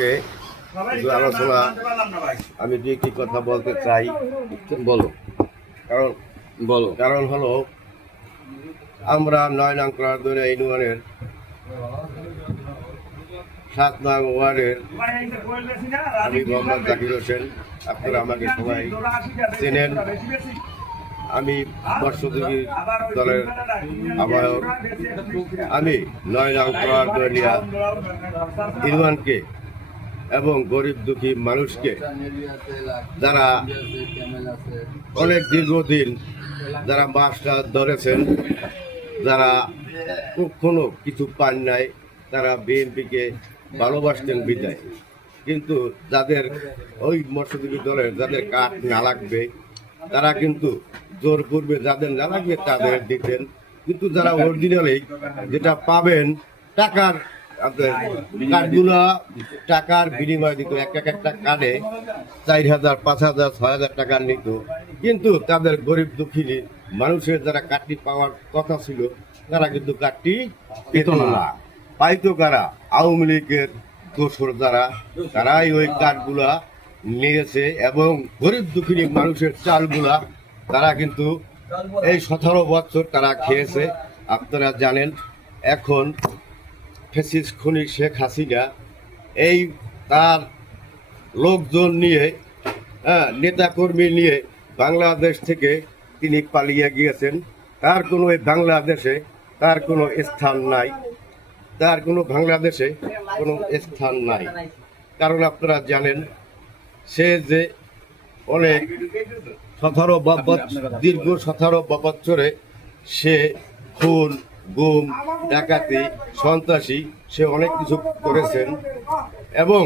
আজকে আলোচনা আমি যে কি কথা বলতে চাই বলো কারণ বলো কারণ হলো আমরা ৯ নং করারদুনিয়া ইউনিয়নের ৭ নং ওয়ার্ডের আমি মোহাম্মদ জাকির হোসেন। আপনারা আমাকে সবাই চেনেন। আমি মৎস্যজীবী দলের আহ্বায়ক। আমি ৯ নং করারদুনিয়া ইউনিয়নকে এবং গরিব দুঃখী মানুষকে যারা অনেক দীর্ঘদিন যারা মাছটা ধরেছেন, যারা কখনো কিছু পান নাই, তারা বিএনপিকে ভালোবাসতেন বিদায়, কিন্তু যাদের ওই মৎস্যজীবী দলের যাদের কাঠ না লাগবে তারা কিন্তু জোর করবে, যাদের না লাগবে তাদের দিতেন। কিন্তু যারা অরিজিনালি যেটা পাবেন টাকার কাঠগুলা টাকার বিনিময় দিত, একটা কাঠে ৪,০০০, ৫,০০০, ৬,০০০ টাকা নিত। কিন্তু তাদের গরিব দুঃখী মানুষের যারা কাঠটি পাওয়ার কথা ছিল তারা কিন্তু কাঠটি পেত না। পাইতো কারা? আওয়ামী লীগের দোসর যারা, তারাই ওই কাঠগুলা নিয়েছে এবং গরিব দুঃখী মানুষের চালগুলা তারা কিন্তু এই ১৭ বছর তারা খেয়েছে। আপনারা জানেন এখন ফ্যাসিস্ট খুনি শেখ হাসিনা এই তার লোকজন নিয়ে নেতাকর্মী নিয়ে বাংলাদেশ থেকে তিনি পালিয়ে গিয়েছেন। তার কোনো এই বাংলাদেশে তার কোনো স্থান নাই, তার কোনো বাংলাদেশে কোনো স্থান নাই। কারণ আপনারা জানেন সে যে অনেক দীর্ঘ ১৭ বছরে সে খুন, গুম, ডাকাতি, সন্ত্রাসী সে অনেক কিছু করেছেন এবং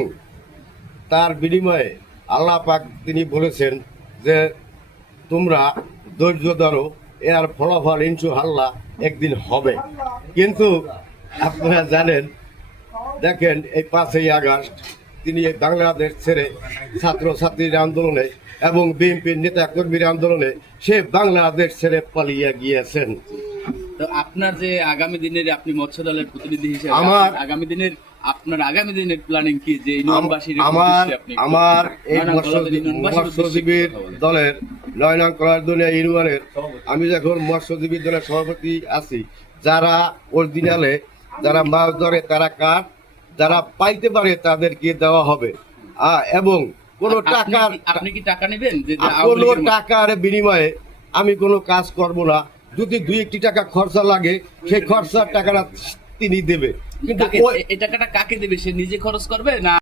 তার বিনিময়ে আল্লাহ পাক তিনি বলেছেন যে তোমরা ধৈর্য ধরো, এর ফলাফল ইনশাআল্লাহ একদিন হবে। কিন্তু আপনারা জানেন, দেখেন এই ৫ই আগস্ট তিনি এই বাংলাদেশ ছেড়ে ছাত্রছাত্রীর আন্দোলনে এবং বিএনপির নেতা কর্মীর আন্দোলনে সে বাংলাদেশ ছেড়ে পালিয়ে গিয়েছেন। তো আপনার যে আগামী দিনের আপনি মৎস্য দলের প্রতিনিধি হিসেবে আগামী দিনের প্ল্যানিং কি? যে আমার এই মৎস্যজীবীর দলের ৯ নং করারদুনিয়া ইউনিয়নের আমি যখন মৎস্যজীবী দলের সভাপতি আছি, যারা অরিজিনালে যারা মাছ ধরে তারা কাঠ যারা পাইতে পারে তাদেরকে দেওয়া হবে এবং কোনো টাকার আপনি কি টাকা নেবেন? কোনো টাকার বিনিময়ে আমি কোনো কাজ করব না। যদি ২-১টি টাকা খরচা লাগে সেই খরচার টাকাটা তিনি দেবে। কিন্তু এই টাকাটা কাকে দেবে? সে নিজে খরচ করবে না